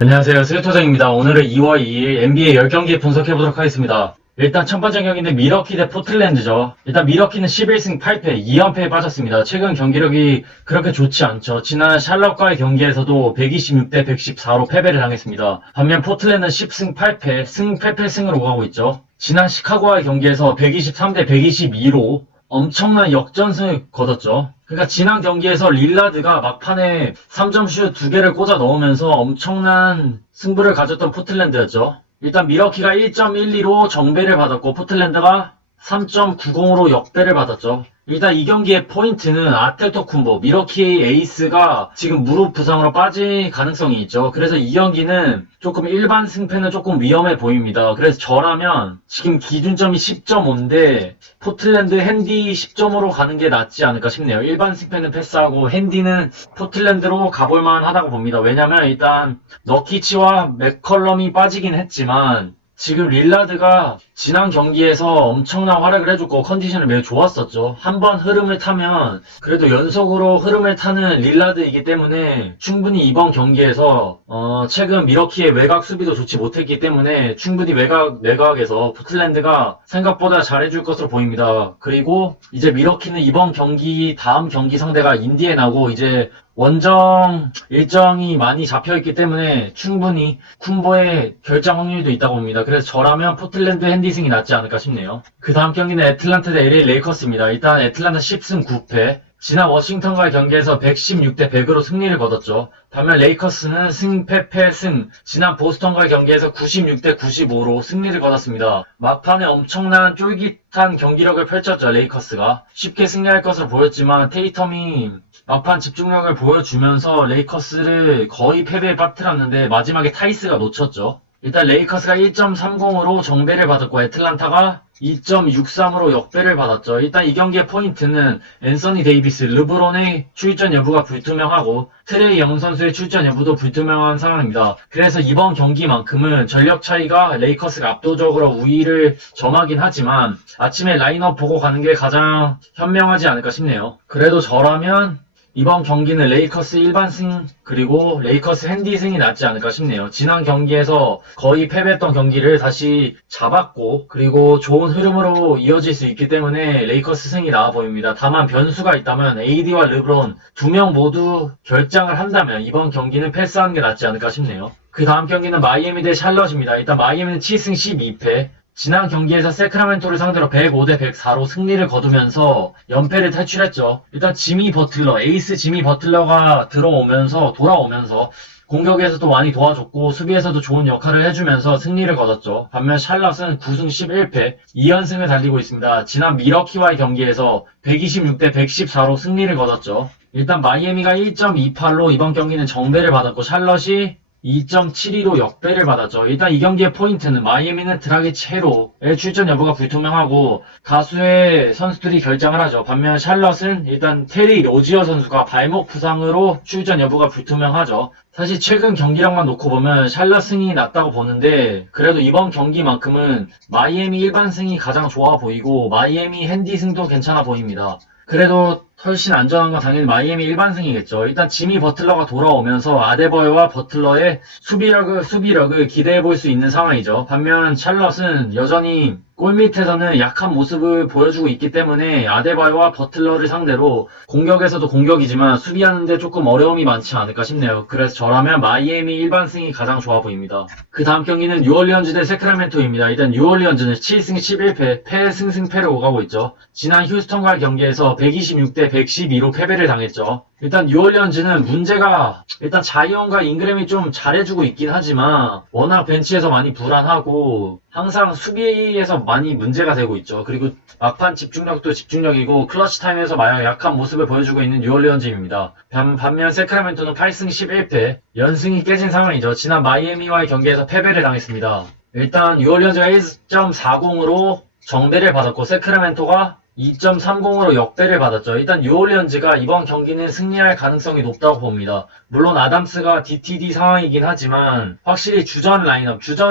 안녕하세요. 스리토정입니다. 오늘은 2월 2일 NBA 10경기 분석해보도록 하겠습니다. 일단 첫 번째 경기는 미러키 대 포틀랜드죠. 일단 미러키는 11승 8패, 2연패에 빠졌습니다. 최근 경기력이 그렇게 좋지 않죠. 지난 샬럿과의 경기에서도 126대 114로 패배를 당했습니다. 반면 포틀랜드는 10승 8패, 패패승으로 가고 있죠. 지난 시카고와의 경기에서 123대 122로 엄청난 역전승을 거뒀죠. 그러니까 지난 경기에서 릴라드가 막판에 3점 슛 2개를 꽂아 넣으면서 엄청난 승부를 가졌던 포틀랜드였죠. 일단 미러키가 1.12로 정배를 받았고 포틀랜드가 3.90으로 역배를 받았죠. 일단 이 경기의 포인트는 아테토쿤보, 미러키의 에이스가 지금 무릎 부상으로 빠질 가능성이 있죠. 그래서 이 경기는 조금 일반 승패는 조금 위험해 보입니다. 그래서 저라면 지금 기준점이 10.5인데 포틀랜드 핸디 10점으로 가는 게 낫지 않을까 싶네요. 일반 승패는 패스하고 핸디는 포틀랜드로 가볼만 하다고 봅니다. 왜냐면 일단 너키치와 맥컬럼이 빠지긴 했지만 지금 릴라드가 지난 경기에서 엄청난 활약을 해줬고 컨디션이 매우 좋았었죠. 한번 흐름을 타면 그래도 연속으로 흐름을 타는 릴라드이기 때문에 충분히 이번 경기에서 최근 미러키의 외곽 수비도 좋지 못했기 때문에 충분히 외곽에서 포틀랜드가 생각보다 잘해줄 것으로 보입니다. 그리고 이제 미러키는 이번 경기 다음 경기 상대가 인디애나고 이제 원정 일정이 많이 잡혀있기 때문에 충분히 쿤보의 결장 확률도 있다고 봅니다. 그래서 저라면 포틀랜드 핸디승이 낫지 않을까 싶네요. 그 다음 경기는 애틀란타 대 LA 레이커스입니다. 일단 애틀란타 10승 9패. 지난 워싱턴과의 경기에서 116대 100으로 승리를 거뒀죠. 반면 레이커스는 승패 패승. 지난 보스턴과의 경기에서 96대 95로 승리를 거뒀습니다. 막판에 엄청난 쫄깃한 경기력을 펼쳤죠. 레이커스가. 쉽게 승리할 것으로 보였지만 테이텀이 막판 집중력을 보여주면서 레이커스를 거의 패배에 빠뜨렸는데 마지막에 타이스가 놓쳤죠. 일단 레이커스가 1.30으로 정배를 받았고 애틀란타가 2.63으로 역배를 받았죠. 일단 이 경기의 포인트는 앤서니 데이비스, 르브론의 출전 여부가 불투명하고 트레이 영 선수의 출전 여부도 불투명한 상황입니다. 그래서 이번 경기만큼은 전력 차이가 레이커스가 압도적으로 우위를 점하긴 하지만 아침에 라인업 보고 가는 게 가장 현명하지 않을까 싶네요. 그래도 저라면 이번 경기는 레이커스 일반승 그리고 레이커스 핸디승이 낫지 않을까 싶네요. 지난 경기에서 거의 패배했던 경기를 다시 잡았고 그리고 좋은 흐름으로 이어질 수 있기 때문에 레이커스 승이 나아 보입니다. 다만 변수가 있다면 AD와 르브론 두 명 모두 결장을 한다면 이번 경기는 패스하는 게 낫지 않을까 싶네요. 그 다음 경기는 마이애미 대 샬럿입니다. 일단 마이애미는 7승 12패. 지난 경기에서 세크라멘토를 상대로 105대 104로 승리를 거두면서 연패를 탈출했죠. 일단 에이스 지미 버틀러가 돌아오면서 공격에서도 많이 도와줬고 수비에서도 좋은 역할을 해주면서 승리를 거뒀죠. 반면 샬럿은 9승 11패 2연승을 달리고 있습니다. 지난 미러키와의 경기에서 126대 114로 승리를 거뒀죠. 일단 마이애미가 1.28로 이번 경기는 정배를 받았고 샬럿이 2.72로 역배를 받았죠. 일단 이 경기의 포인트는 마이애미는 드라기치 헤로의 출전 여부가 불투명하고 다수의 선수들이 결장을 하죠. 반면 샬럿은 일단 테리 로지어 선수가 발목 부상으로 출전 여부가 불투명하죠. 사실 최근 경기력만 놓고 보면 샬럿 승이 낫다고 보는데 그래도 이번 경기만큼은 마이애미 일반 승이 가장 좋아 보이고 마이애미 핸디 승도 괜찮아 보입니다. 그래도 훨씬 안전한 건 당연히 마이애미 일반승이겠죠. 일단 지미 버틀러가 돌아오면서 아데버요와 버틀러의 수비력을 기대해 볼 수 있는 상황이죠. 반면 샬럿은 여전히 골밑에서는 약한 모습을 보여주고 있기 때문에 아데바요와 버틀러를 상대로 공격에서도 공격이지만 수비하는데 조금 어려움이 많지 않을까 싶네요. 그래서 저라면 마이애미 일반승이 가장 좋아 보입니다. 그 다음 경기는 뉴올리언즈 대 세크라멘토입니다. 일단 뉴올리언즈는 7승 11패, 패승승패를 오가고 있죠. 지난 휴스턴과의 경기에서 126대 112로 패배를 당했죠. 일단 뉴올리언즈는 문제가 일단 자이온과 잉그램이 좀 잘해주고 있긴 하지만 워낙 벤치에서 많이 불안하고 항상 수비에서 많이 문제가 되고 있죠. 그리고 막판 집중력도 집중력이고 클러치 타임에서 마냥 약한 모습을 보여주고 있는 뉴올리언즈입니다. 반면 세크라멘토는 8승 11패 연승이 깨진 상황이죠. 지난 마이애미와의 경기에서 패배를 당했습니다. 일단 뉴올리언즈가 1.40으로 정배를 받았고 세크라멘토가 2.30으로 역배를 받았죠. 일단 뉴올리언즈가 이번 경기는 승리할 가능성이 높다고 봅니다. 물론 아담스가 DTD 상황이긴 하지만 확실히 주전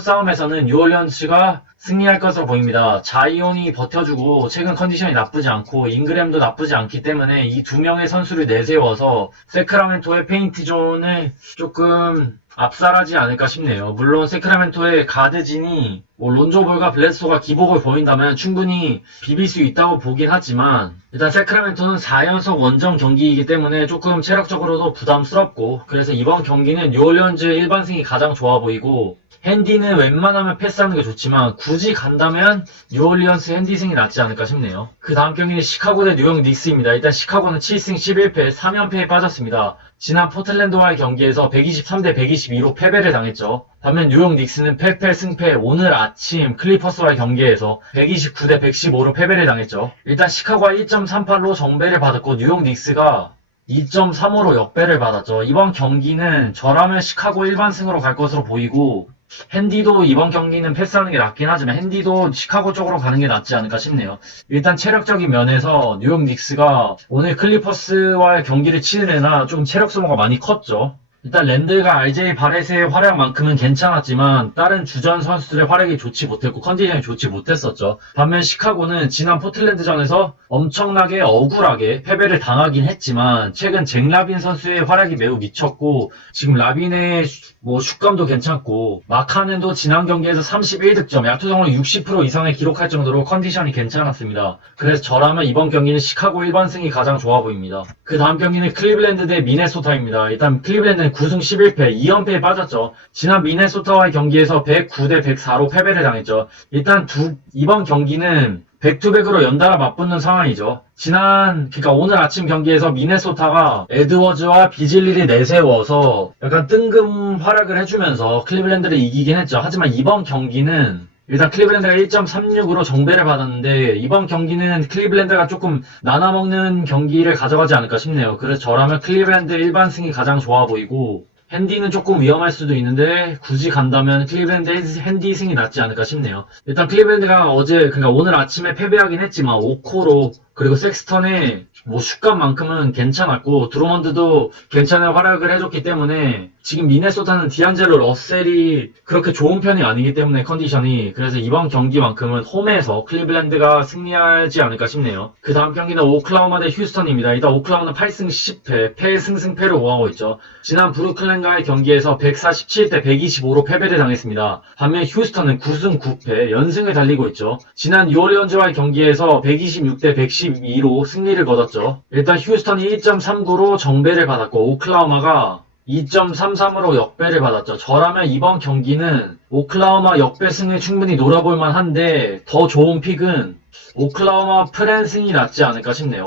싸움에서는 뉴올리언즈가 승리할 것으로 보입니다. 자이온이 버텨주고 최근 컨디션이 나쁘지 않고 잉그램도 나쁘지 않기 때문에 이 두 명의 선수를 내세워서 세크라멘토의 페인트 존을 조금 압살하지 않을까 싶네요. 물론 세크라멘토의 가드진이 론조볼과 블레스토가 기복을 보인다면 충분히 비빌 수 있다고 보긴 하지만 일단 세크라멘토는 4연속 원정 경기이기 때문에 조금 체력적으로도 부담스럽고 그래서 이번 경기는 뉴올리언즈 일반승이 가장 좋아 보이고 핸디는 웬만하면 패스하는 게 좋지만 굳이 간다면 뉴올리언스 핸디승이 낫지 않을까 싶네요. 그 다음 경기는 시카고 대 뉴욕 닉스입니다. 일단 시카고는 7승 11패 3연패에 빠졌습니다. 지난 포틀랜드와의 경기에서 123대 122로 패배를 당했죠. 반면 뉴욕 닉스는 8패 승패 오늘 아침 클리퍼스와의 경기에서 129대 115로 패배를 당했죠. 일단 시카고가 1.38로 정배를 받았고 뉴욕 닉스가 2.35로 역배를 받았죠. 이번 경기는 저라면 시카고 일반승으로 갈 것으로 보이고 핸디도 이번 경기는 패스하는 게 낫긴 하지만 핸디도 시카고 쪽으로 가는 게 낫지 않을까 싶네요. 일단 체력적인 면에서 뉴욕 닉스가 오늘 클리퍼스와의 경기를 치는 애나 좀 체력 소모가 많이 컸죠. 일단 랜들과 RJ 바렛의 활약만큼은 괜찮았지만 다른 주전 선수들의 활약이 좋지 못했고 컨디션이 좋지 못했었죠. 반면 시카고는 지난 포틀랜드전에서 엄청나게 억울하게 패배를 당하긴 했지만 최근 잭 라빈 선수의 활약이 매우 미쳤고 지금 라빈의 슛감도 괜찮고 마카넨도 지난 경기에서 31득점, 야투성을 60% 이상을 기록할 정도로 컨디션이 괜찮았습니다. 그래서 저라면 이번 경기는 시카고 일반승이 가장 좋아 보입니다. 그 다음 경기는 클리블랜드 대 미네소타입니다. 일단 클리블랜드는 9승 11패, 2연패에 빠졌죠. 지난 미네소타와의 경기에서 109대 104로 패배를 당했죠. 일단 이번 경기는 백투백으로 연달아 맞붙는 상황이죠. 그러니까 오늘 아침 경기에서 미네소타가 에드워즈와 비질리를 내세워서 약간 뜬금 활약을 해주면서 클리블랜드를 이기긴 했죠. 하지만 이번 경기는 일단 클리블랜드가 1.36으로 정배를 받았는데 이번 경기는 클리블랜드가 조금 나눠먹는 경기를 가져가지 않을까 싶네요. 그래서 저라면 클리블랜드 일반승이 가장 좋아 보이고 핸디는 조금 위험할 수도 있는데 굳이 간다면 클리블랜드 핸디 승이 낫지 않을까 싶네요. 일단 클리블랜드가 그러니까 오늘 아침에 패배하긴 했지만 5코로 그리고 섹스턴의 슛값만큼은 괜찮았고 드로먼드도 괜찮은 활약을 해줬기 때문에 지금 미네소타는 디안젤로 러셀이 그렇게 좋은 편이 아니기 때문에 컨디션이 그래서 이번 경기만큼은 홈에서 클리블랜드가 승리하지 않을까 싶네요. 그 다음 경기는 오클라호마 대 휴스턴입니다. 일단 오클라호마는 8승 10패 패승승패를 오가고 있죠. 지난 브루클랜과의 경기에서 147대 125로 패배를 당했습니다. 반면 휴스턴은 9승 9패 연승을 달리고 있죠. 지난 뉴올리언즈와의 경기에서 126대 112로 승리를 거뒀죠. 일단 휴스턴이 1.39로 정배를 받았고 오클라호마가 2.33으로 역배를 받았죠. 저라면 이번 경기는 오클라호마 역배승을 충분히 노려볼 만한데 더 좋은 픽은 오클라호마 프랜승이 낫지 않을까 싶네요.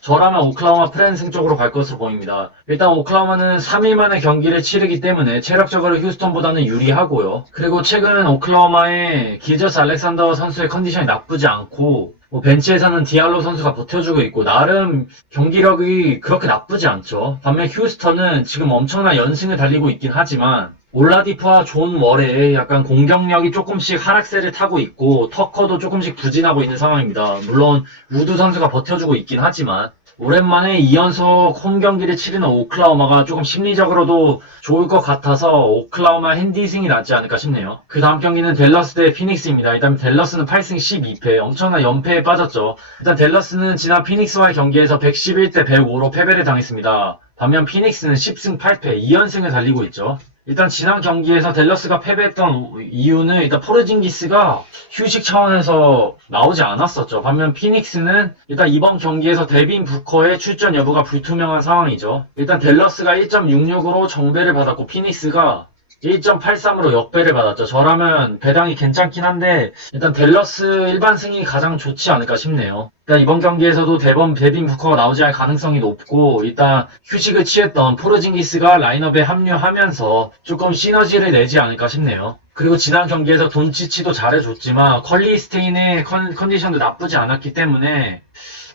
저라면 오클라호마 프랜승 쪽으로 갈 것으로 보입니다. 일단 오클라호마는 3일 만에 경기를 치르기 때문에 체력적으로 휴스턴보다는 유리하고요. 그리고 최근 오클라호마의 길저스 알렉산더 선수의 컨디션이 나쁘지 않고 벤치에서는 디알로 선수가 버텨주고 있고 나름 경기력이 그렇게 나쁘지 않죠. 반면 휴스턴은 지금 엄청난 연승을 달리고 있긴 하지만 올라디프와 존 월의 약간 공격력이 조금씩 하락세를 타고 있고 터커도 조금씩 부진하고 있는 상황입니다. 물론 우드 선수가 버텨주고 있긴 하지만 오랜만에 2연속 홈 경기를 치르는 오클라호마가 조금 심리적으로도 좋을 것 같아서 오클라호마 핸디승이 낫지 않을까 싶네요. 그 다음 경기는 댈러스 대 피닉스입니다. 일단 댈러스는 8승 12패 엄청난 연패에 빠졌죠. 일단 댈러스는 지난 피닉스와의 경기에서 111대 105로 패배를 당했습니다. 반면 피닉스는 10승 8패 2연승을 달리고 있죠. 일단 지난 경기에서 댈러스가 패배했던 이유는 일단 포르징기스가 휴식 차원에서 나오지 않았었죠. 반면 피닉스는 일단 이번 경기에서 데빈 부커의 출전 여부가 불투명한 상황이죠. 일단 댈러스가 1.66으로 정배를 받았고 피닉스가 1.83으로 역배를 받았죠. 저라면 배당이 괜찮긴 한데 일단 댈러스 일반승이 가장 좋지 않을까 싶네요. 일단 이번 경기에서도 데빈 부커가 나오지 않을 가능성이 높고 일단 휴식을 취했던 포르징기스가 라인업에 합류하면서 조금 시너지를 내지 않을까 싶네요. 그리고 지난 경기에서 돈치치도 잘해줬지만 컬리 스테인의 컨디션도 나쁘지 않았기 때문에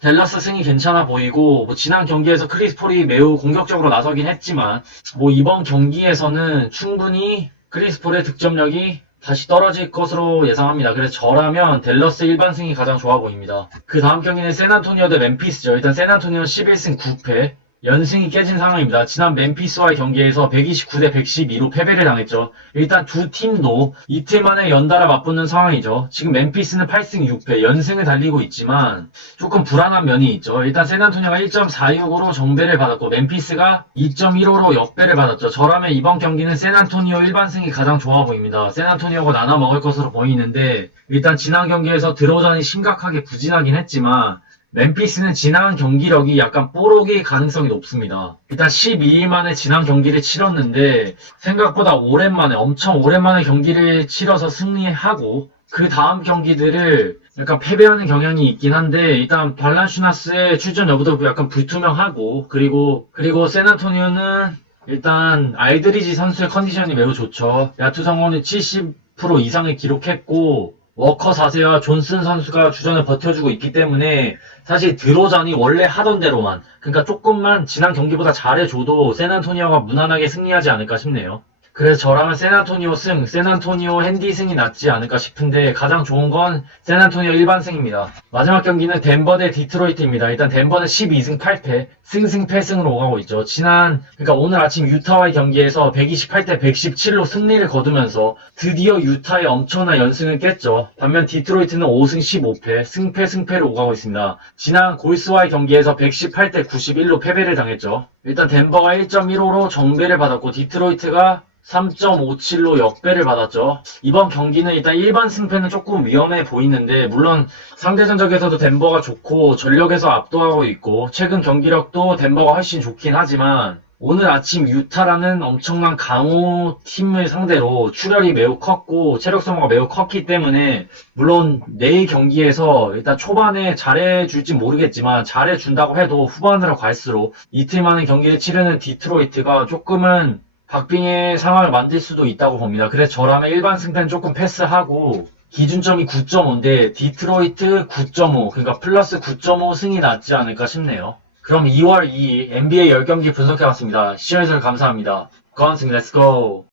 댈러스 승이 괜찮아 보이고 지난 경기에서 크리스 폴이 매우 공격적으로 나서긴 했지만 이번 경기에서는 충분히 크리스 폴의 득점력이 다시 떨어질 것으로 예상합니다. 그래서 저라면 댈러스 일반승이 가장 좋아 보입니다. 그 다음 경기는 샌안토니오 대 멤피스죠. 일단 샌안토니오 11승 9패 연승이 깨진 상황입니다. 지난 멤피스와의 경기에서 129대 112로 패배를 당했죠. 일단 두 팀도 이틀 만에 연달아 맞붙는 상황이죠. 지금 멤피스는 8승 6패, 연승을 달리고 있지만 조금 불안한 면이 있죠. 일단 샌안토니오가 1.46으로 정배를 받았고 멤피스가 2.15로 역배를 받았죠. 저라면 이번 경기는 샌안토니오 일반승이 가장 좋아 보입니다. 샌안토니오가 나눠 먹을 것으로 보이는데 일단 지난 경기에서 드로전이 심각하게 부진하긴 했지만 멤피스는 지난 경기력이 약간 뽀록일 가능성이 높습니다. 일단 12일 만에 지난 경기를 치렀는데 생각보다 오랜만에 엄청 오랜만에 경기를 치러서 승리하고 그 다음 경기들을 약간 패배하는 경향이 있긴 한데 일단 발란슈나스의 출전 여부도 약간 불투명하고 그리고 샌안토니오는 일단 알드리지 선수의 컨디션이 매우 좋죠. 야투 성공률 70% 이상을 기록했고 워커 자세와 존슨 선수가 주전을 버텨주고 있기 때문에 사실 드로잔이 원래 하던 대로만 그러니까 조금만 지난 경기보다 잘해줘도 샌안토니오가 무난하게 승리하지 않을까 싶네요. 그래서 저라면 샌안토니오 승, 샌안토니오 핸디 승이 낫지 않을까 싶은데 가장 좋은 건 샌안토니오 일반 승입니다. 마지막 경기는 덴버 대 디트로이트입니다. 일단 덴버는 12승 8패, 승승패승으로 오가고 있죠. 그러니까 오늘 아침 유타와의 경기에서 128대 117로 승리를 거두면서 드디어 유타의 엄청난 연승을 깼죠. 반면 디트로이트는 5승 15패, 승패로 오가고 있습니다. 지난 골스와의 경기에서 118대 91로 패배를 당했죠. 일단 덴버가 1.15로 정배를 받았고 디트로이트가 3.57로 역배를 받았죠. 이번 경기는 일단 일반 승패는 조금 위험해 보이는데 물론 상대 전적에서도 덴버가 좋고 전력에서 압도하고 있고 최근 경기력도 덴버가 훨씬 좋긴 하지만 오늘 아침 유타라는 엄청난 강호 팀을 상대로 출혈이 매우 컸고 체력 소모가 매우 컸기 때문에 물론 내일 경기에서 일단 초반에 잘해줄진 모르겠지만 잘해준다고 해도 후반으로 갈수록 이틀 만에 경기를 치르는 디트로이트가 조금은 박빙의 상황을 만들 수도 있다고 봅니다. 그래서 저라면 일반 승패는 조금 패스하고 기준점이 9.5인데 디트로이트 9.5 그러니까 플러스 9.5 승이 낫지 않을까 싶네요. 그럼 2월 2일 NBA 10경기 분석해봤습니다. 시청해주셔서 감사합니다. 건승 렛츠고!